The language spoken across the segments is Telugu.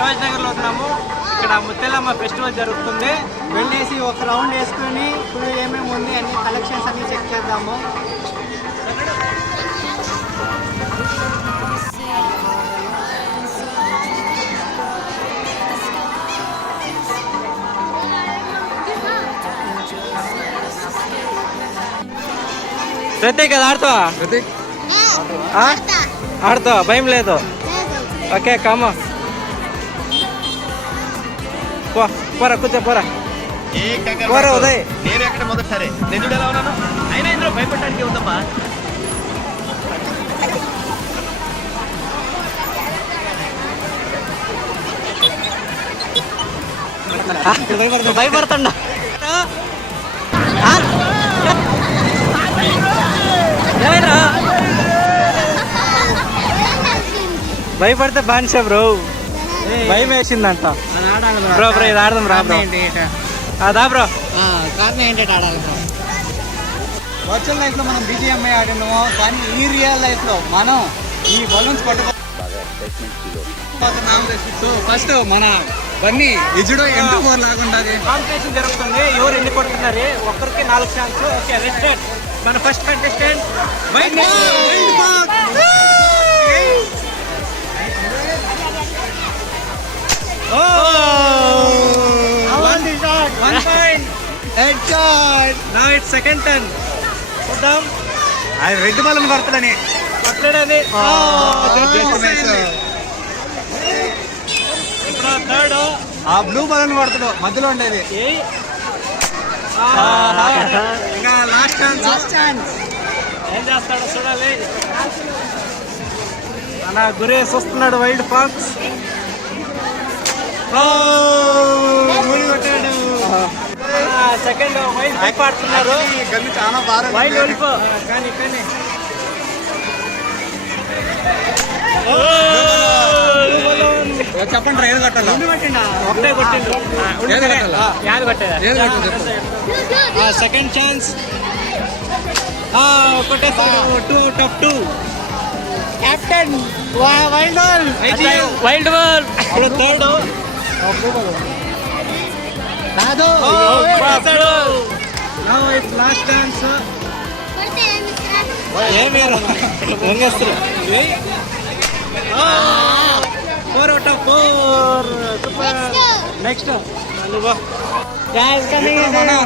శివాజీనగర్లో ఉన్నాము. ఇక్కడ ముత్యాలమ్మ ఫెస్టివల్ జరుగుతుంది. వెళ్ళేసి ఒక రౌండ్ వేసుకొని ఇప్పుడు ఏమేమి ఉంది అన్ని కలెక్షన్స్ అన్ని చెక్ చేద్దాము. ప్రత్యేక ఆడతావా? ఆడతావా? భయం లేదు. ఓకే కామ పోరా, కూర్చో పోరా పోరా ఉదయ్. నేను ఎక్కడ మొదటిసారి నేను ఎలా ఉన్నాను. అయినా ఇందులో భయపడడానికి ఉందమ్మా. భయపడుతుండా భయపడితే బానిసా బ్రో. భయం వేసిందంట బ్రో. బ్రో ఇది ఆడదాం రా బ్రో. అదా బ్రో కారణం ఏంటంటే ఆడాలి. వర్చువల్ లైఫ్ లో మనం BGMI ఆడినాము, కానీ ఈ రియల్ లైఫ్ లో మనం ఈ బలూన్స్ పట్టుకోపోతున్నాం. సో ఫస్ట్ మన బన్నీ ఇజుడో M24 లాగుండా కాంపిటీషన్ జరుగుతుంది. ఎవరు ఎన్ని కొడుతున్నారు? ఒక్కరికి 4 ఛాన్స్. Okay restart. మన ఫస్ట్ కంటెస్టెంట్ సెకండ్ టర్న్ చూద్దాం. రెడ్ బలూన్ కొడతాడని కొట్టడని థర్డ్ ఆ బ్లూ బలూన్ కొడతాడు మధ్యలో ఉండేది. ఇంకా లాస్ట్ ఛాన్స్ ఏం చేస్తాడో చూడాలి. అలా గురేసి వస్తున్నాడు wild fox. Second wild fox ఆడుతున్నారు. చాలా బాగా వైల్డ్ వల్ఫ్ కానీ చెప్పండి ఏది కట్టాలి? ఒకటే కొట్టిండు. యాది కొట్టేదా? సెకండ్ ఛాన్స్ కొట్టేస్తాడు. 2 out of 2. Captain wild wolf. ఇప్పుడు థర్డ్ రాదు. Last chance. ఏమీ రంగేస్తారు. 4 out of 4. నెక్స్ట్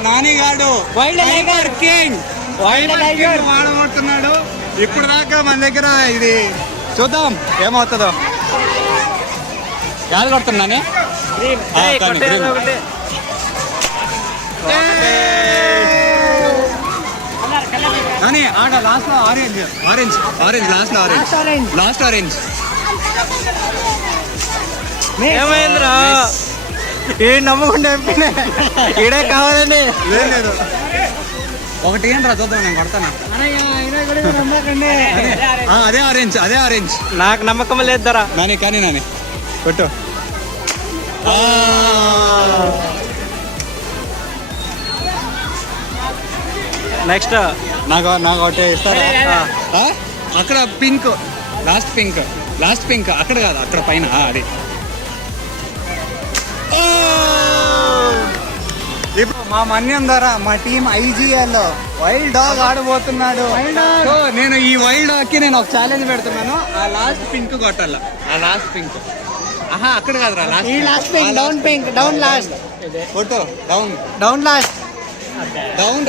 నానిగాడు వైల్డ్ టైగర్ కింగ్ వాడబడుతున్నాడు. ఇప్పుడు దాకా మన దగ్గర ఇది చూద్దాం ఏమవుతుందో. గాలి కొడుతున్నానే కానీ ఆడ లాస్ట్ లో ఆరెంజ్ లాస్ట్ ఆరెంజ్ ఏమైందిరా? ఏ నమ్మకుండా ఎంపినే ఈడే కావాలని లేదు. ఒకటి ఏంట్రా చూద్దాం, నేను కొడతాను. అదే ఆరెంజ్ నాకు నమ్మకం లేదు ధర. నాని కొట్టు. నెక్స్ట్ నాకు ఒకటి ఇస్తారా? అక్కడ పింక్ లాస్ట్ పింక్ అక్కడ కాదు, అక్కడ పైన అది. ఇప్పుడు మా మన్యం ద్వారా మా టీం IGL వైల్డ్ డాగ్ ఆడబోతున్నాడు. సో నేను ఈ వైల్డ్ డాగ్ కి నేను ఒక ఛాలెంజ్ పెడుతున్నాను. ఆ లాస్ట్ పింక్ కొట్టాల. అక్కడ కాదురా లాస్ట్ పింక్. డౌన్ లాస్ట్ కొట్టు. Down last down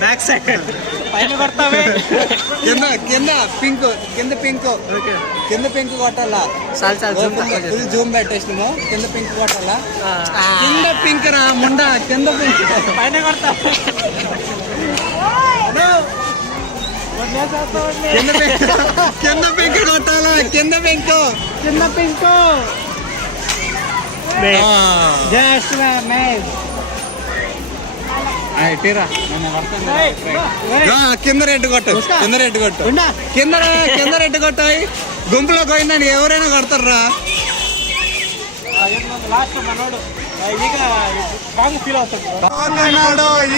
back side పైన కొడతావే. కింద పింక్ కొట్టాలా. ఫుల్ జూమ్ పెట్టేసినాము. కింద పింక్ కొట్టాలా. కింద పింక్ రా ముండా. కింద పింక్ పైన కొడతా. కింద పింక్ కొట్టాలా. కింద పింక్ జస్ట్ టీరా కింద రెడ్ కొట్టు. కింద రెడ్ కొట్టాయి. గుంపులో పోయిందని ఎవరైనా కొడతారా?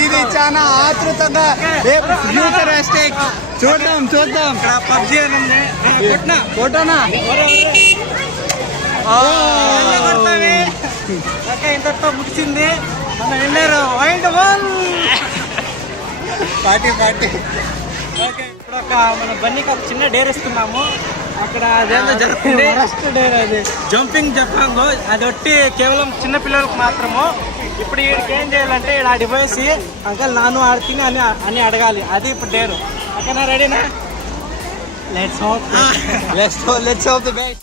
ఇది చాలా ఆతృతంగా ఫ్యూచర్ అస్టేక్ చూద్దాం. పబ్జీ కొట్టనా ఓకే, ఇంతతో ముగిసింది. మనం వెళ్ళారు wild one. Party party. Okay, ఇప్పుడు మన బన్నీకి ఒక చిన్న డేర్ ఇస్తున్నాము. అక్కడ అదేందో జరుగుతుంది, ఫస్ట్ డేర్ అది జంపింగ్ జపాంగో. అది ఒట్టి కేవలం చిన్న పిల్లలకు మాత్రము. ఇప్పుడు వీడికి ఏం చేయాలంటే ఇక్కడ ఆడిపోయేసి అంకల్ నాను ఆడుతుంది అని అడగాలి. అది ఇప్పుడు డేరు. ఓకేనా, రెడీనా? Let's hope the best.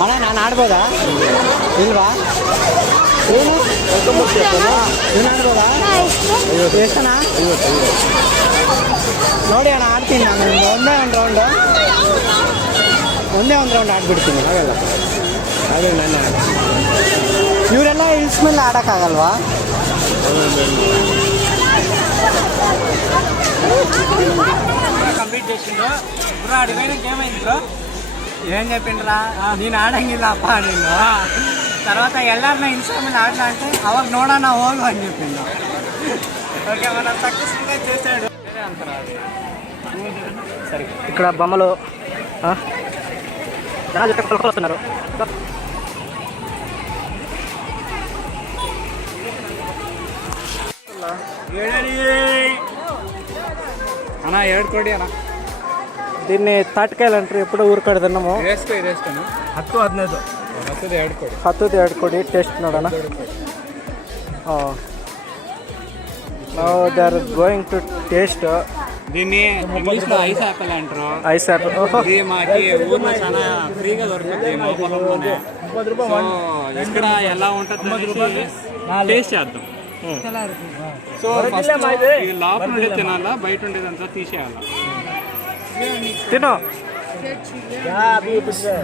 మన ನಾನು ಆಡ್ಬೋದಾ ಇಲ್ವಾ? ನೀನು ಆಡ್ಬೋದಾ? ಎಷ್ಟಣ್ಣ? ನೋಡಿ ಅಣ್ಣ, ಆಡ್ತೀನಿ ನಾನು. ಒಂದೇ ಒಂದು ರೌಂಡ್ ಆಡ್ಬಿಡ್ತೀನಿ. ಹಾಗಲ್ಲ ಹಾಗೆ ನಾನು ಇವರೆಲ್ಲ ಇಲ್ಸ್ ಮೇಲೆ ಆಡೋಕ್ಕಾಗಲ್ವಾ? కంప్లీట్ చేసిండు బ్రో. ఆడిపోయినాక ఏమైంది బ్రో? ఏం చెప్పిండ్రా? నేను ఆడంగిల్లప్ప నేను. తర్వాత ಎಲ್ಲರನ್ನ ఇన్స్టా మీద ఆడలా అంటే అವಾಗ ನೋಡೋಣ ಹೋಗು అని చెప్పిండు. ఓకే, మనం సక్సెస్ఫుల్గా చేశాడు. సరే, ఇక్కడ బొమ్మలు జనాలు ఇక్కడ కొలుస్తున్నారు. అన్న 2 కోడి అన్న. దీన్ని తాటికాయలు అంటారు. ఎప్పుడో ఊరికాడు తిన్నాము. 10-15 ಹತ್ತದು 2 ಕೋಡಿ ಟೇಸ್ಟ್ ನೋಡೋಣ. ನಾವು they are going to taste. దీన్ని ఇంగ్లీష్లో ఐస్ యాపిల్ అంటారు. Ice Apple. ఇది మాకి ఊర్లో చాలా ఫ్రీగా దొరుకుతుంది మా పొలంలోనే. సో ఇక్కడ ఎలా ఉంటుంది టేస్ట్ చేద్దాం. సో ఫస్ట్ ఇది లోపల నుండి తినాలా, బయట ఉండేదంతా తీసేయాలా. తినో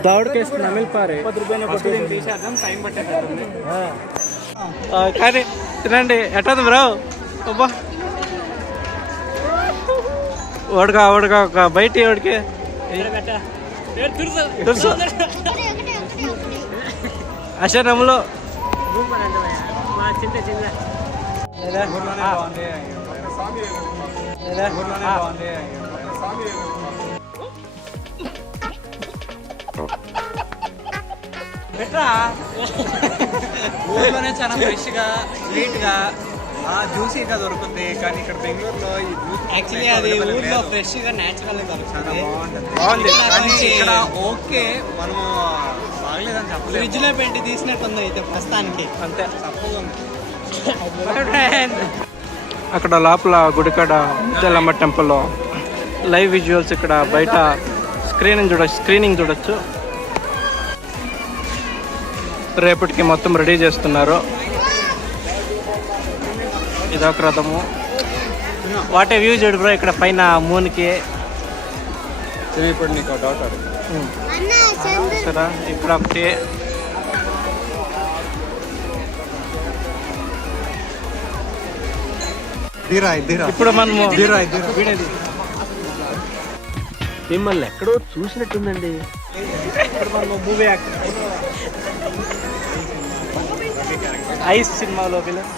దౌడ్కేసి నమిలిపారే. తీసేద్దాం, టైం పట్టేటట్టుంది. కానీ తినండి. ఎట్టుంది బ్రో? అబ్బా, ఓడగా ఒక బయట ఓడికి తెలుసు అశా నమ్ములో ఊర్లోనే చాలా ఫ్రెష్గా, స్వీట్గా, జ్యూసీగా దొరుకుతుంది. కానీ ఇక్కడ బెంగళూరులో ఈ యాక్చువల్లీ అది ఊర్లో ఫ్రెష్గా న్యాచురల్గా దొరుకుతుంది. బాగుంది. కానీ ఇక్కడ ఓకే, మనము బాగలేదని చెప్పలేదు. ఫ్రిడ్జ్లో పెట్టి తీసినట్టుంది అయితే ప్రస్తుతానికి. అంతే, తప్పగా ఉంది. అక్కడ లోపల గుడికాడ జలమ్మ టెంపుల్లో లైవ్ విజువల్స్, ఇక్కడ బయట స్క్రీనింగ్ చూడొచ్చు. రేపటికి మొత్తం రెడీ చేస్తున్నారు. ఇదొక రథము. వాటే వ్యూ చూడు బ్రో, ఇక్కడ పైన మూన్కి. ఇప్పుడు నీకు డౌట్ సరే, ఇక్కడ ఒకటి. ఇప్పుడు మనము మిమ్మల్ని ఎక్కడో చూసినట్టుందండి. ఇప్పుడు మనము మూవీ యాక్టర్ ఐస్ సినిమాలో విలన్.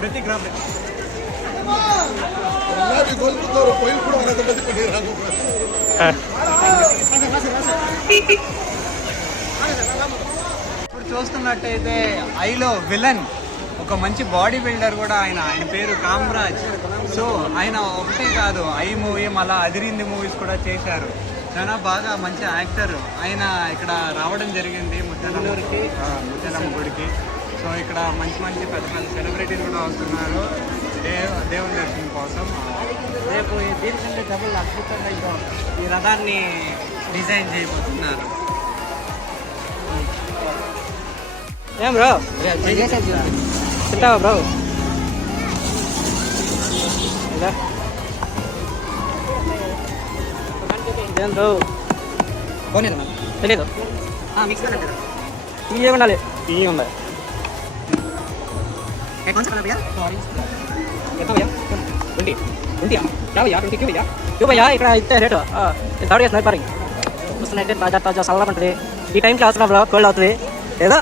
ప్రతి గ్రామ ఇప్పుడు చూస్తున్నట్టయితే ఐలో విలన్ ఒక మంచి బాడీ బిల్డర్ కూడా ఆయన పేరు కామరాజ్. సో ఆయన ఒకటే కాదు, ఐ మూవీ మళ్ళీ అదిరింది మూవీస్ కూడా చేశారు. చాలా బాగా మంచి యాక్టర్. ఆయన ఇక్కడ రావడం జరిగింది ముత్యాలమ్మ గుడికి. సో ఇక్కడ మంచి పెద్ద సెలబ్రిటీలు కూడా వస్తున్నారు దేవుని దర్శనం కోసం. రేపు దీనికంటే డబుల్ అద్భుతంగా ఈ రథాన్ని డిజైన్ చేయబోతున్నారు. ఏం బ్రో తింటావా బ్రో? ఏం బ్రో తెలీదు. ఇవి ఉండాలి, ఇవి ఉండాలి. ఇక్కడ ఇస్తే రేటు దాడి చేస్తున్నారు. పారి చూస్తున్నట్టే తాజా చల్లగా ఉంటుంది. ఈ టైంకి అవసరం బ్రో, కోల్డ్ అవుతుంది ఏదో.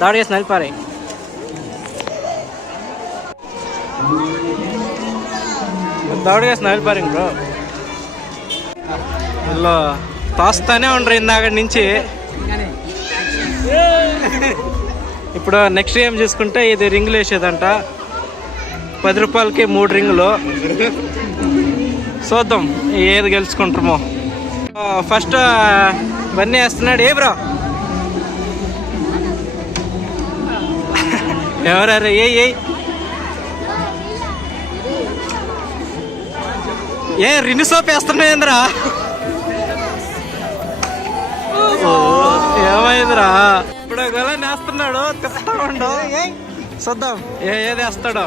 దాడి చేసి నలిపారే దాడి చేసి నలిపారు బ్రో. వీళ్ళు తోస్తానే ఉండరు ఇందాక నుంచి. ఇప్పుడు నెక్స్ట్ ఏం చూసుకుంటే ఇది రింగులు వేసేదంట, 10 రూపాయలకి 3 రింగులు. చూద్దాం ఏది గెలుచుకుంటామో. ఫస్ట్ బన్నీ వేస్తున్నాడు. ఏ బ్రో ఎవరారు? ఏ రిని సోప్ వేస్తున్నాయింద్రా? ఏమైందిరా? ఇప్పుడు గొలని వేస్తున్నాడు, తిప్పుతా ఉండు. చూద్దాం ఏది వేస్తాడో.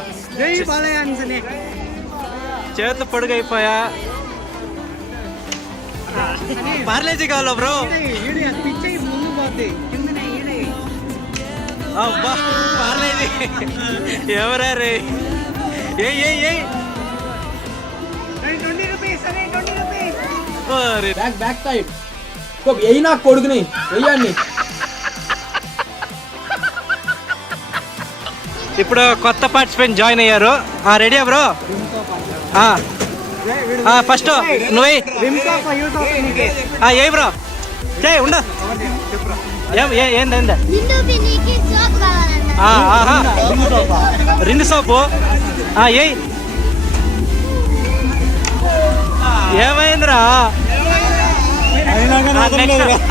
చేతులు పొడుగు అయిపోయా. పార్లేజీ కావాలా బ్రో? అబ్బా పార్లేజీ ఎవరా రే? బ్యాక్ సైడ్ ఎయ్యి నాకు కొడుకుని వెయ్యండి. ఇప్పుడు కొత్త పార్టిసిపెంట్ జాయిన్ అయ్యారు. రెడీయా బ్రో? ఫస్ట్ నువ్వే ఏ బ్రో చే ఉండ ఏందా రిండు సోపు ఏ ఏమైందిరా?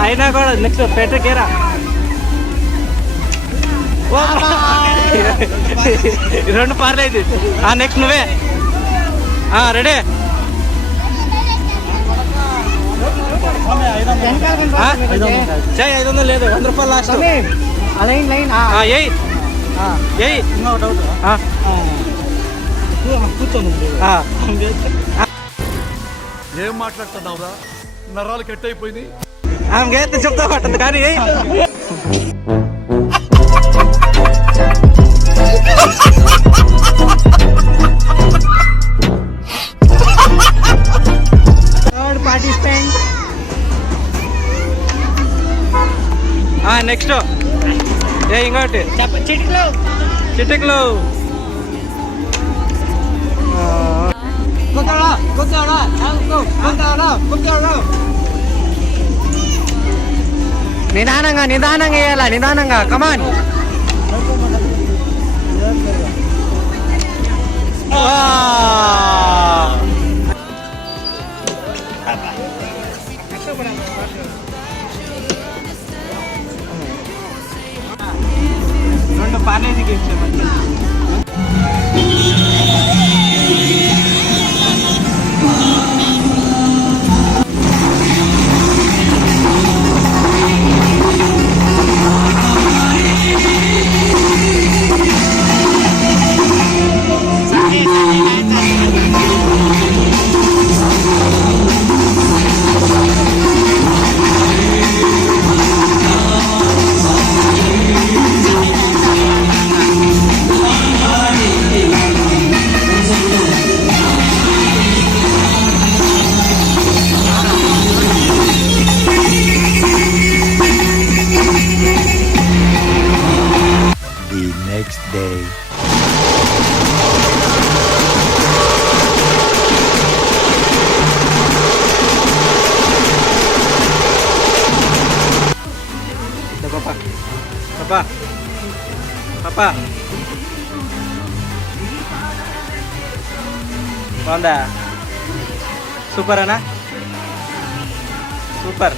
అయినా కూడా నెక్స్ట్ పెట్టకేరా. రెండు పార్లేదు. నెక్స్ట్ నువ్వే రెడీ? 500 లేదు, 100 రూపాయలు లాస్ట్. ఏం మాట్లాడుతున్నావురా? నరాలు కట్ అయిపోయింది. ఆమె చెప్తా పట్టదు కానీ పార్టిసిపెంట్. నెక్స్ట్ ఇంకోటి చిటికలు. నిదానంగా వేయాలా, నిదానంగా. కమాన్. రెండు పార్లేజీకి ఇచ్చామండి. next day. Papa. Honda. Super ana? Super.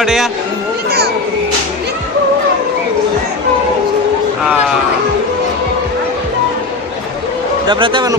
ఇంకోటియా Pratap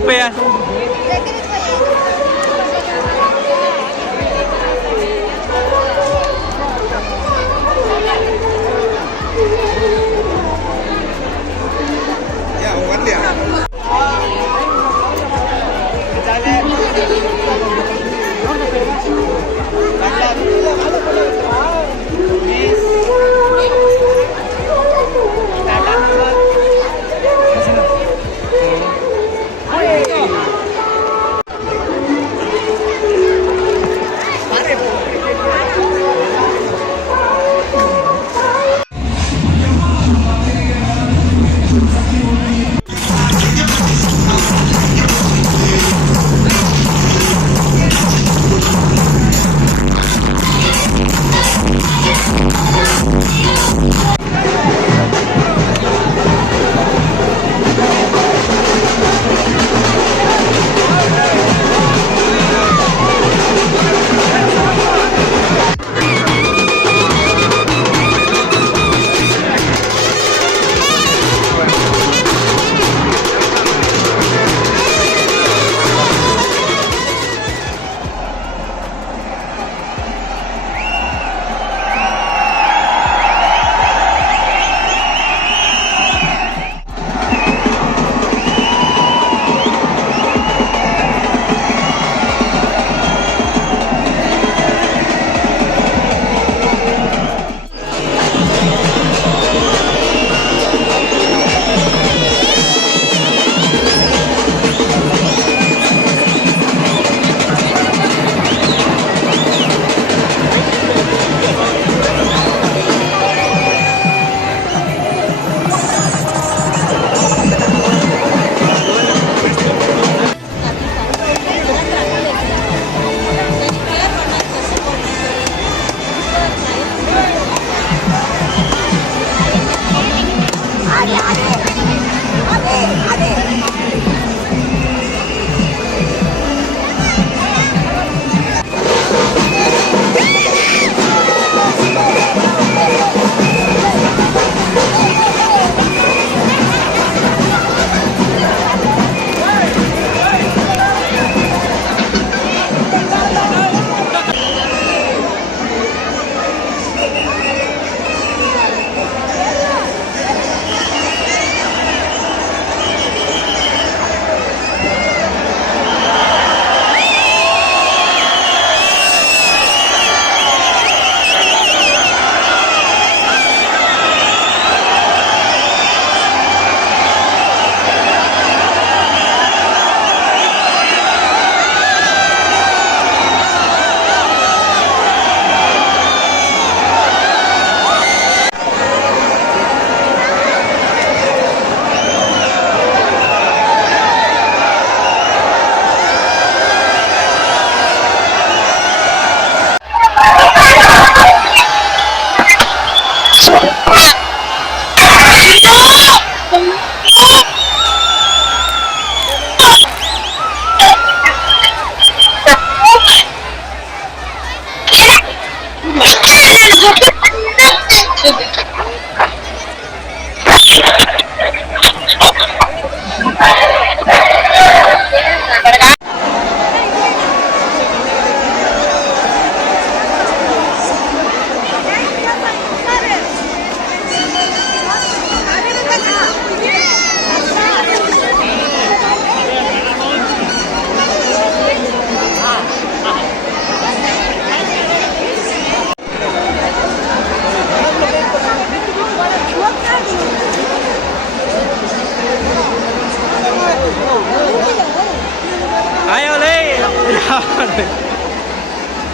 30.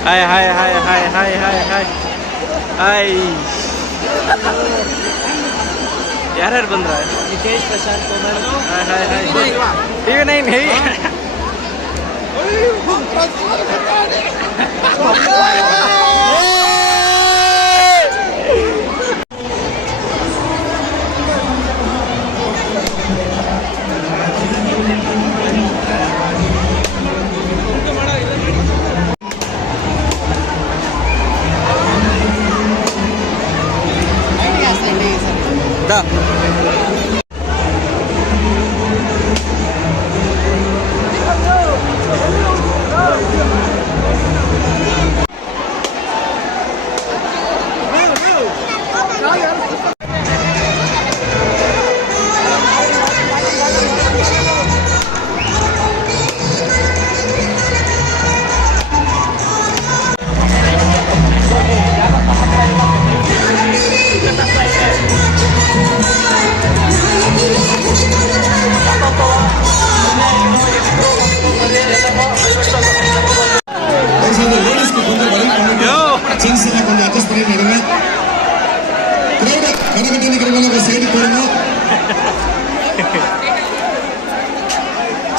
Hai hai hai hai hai hai hai hai ಯಾರ್ಯಾರು ಬಂದ್ರ Nitesh Prashanth Kumar hi hi hi ಈಗ ನೈನ್ ಹೇ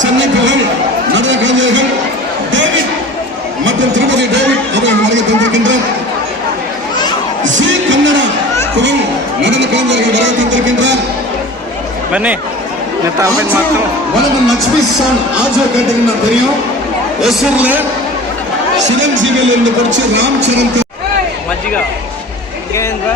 சென்னை பிள்ளை நடன கலைஞர்கள் டேவிட் மற்றும் திருப்பதி டேவிட் அவர்கள் வருகை தந்திருக்கின்றார். ஜி கன்னடா புகழ் நடன கலைஞர்கள் வருகை தந்திருக்கின்றார். ಬನ್ನಿ ಮಿತಾಬನ್ ಮಾತು வணக்கம் லட்சுமி சான் ஆஜோ கேட்டீங்கன்னா தெரியும். ஒசூர்ல சிரஞ்சீவியில் இருந்து படிச்சு ராம் சரண் ಮಜ್ಜಿಗ ಹಿಂಗೇನ್ರ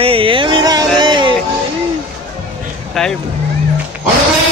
ఏమి రాలే టైం அழகை